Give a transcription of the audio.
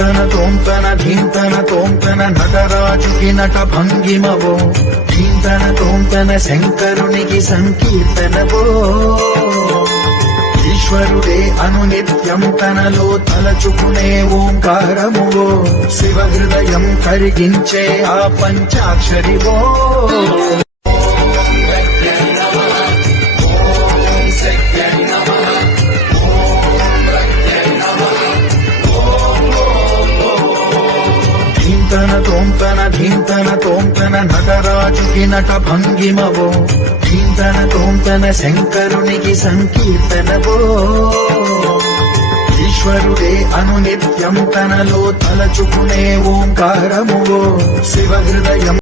ధీంతన తోంతన ధీంతన తోంతన నటరాజుకి నట భంగిమవో ధీంతన తోంతన శంకరునికి సంకీర్తనవో ఈశ్వరుడే అనునిత్యం తనలో తలచుకునే ఓంకారమువో శివ హృదయం కరిగించే ఆ పంచాక్షరివో ధీంతన తోంతన ధీంతన తోంతన నటరాజుకి నట భంగిమవో ధీంతన తోంతన శంకరునికి సంకీర్తనవో ఈశ్వరుడే అనునిత్యం తనలో తలచుకునే ఓంకారమువో శివ హృదయం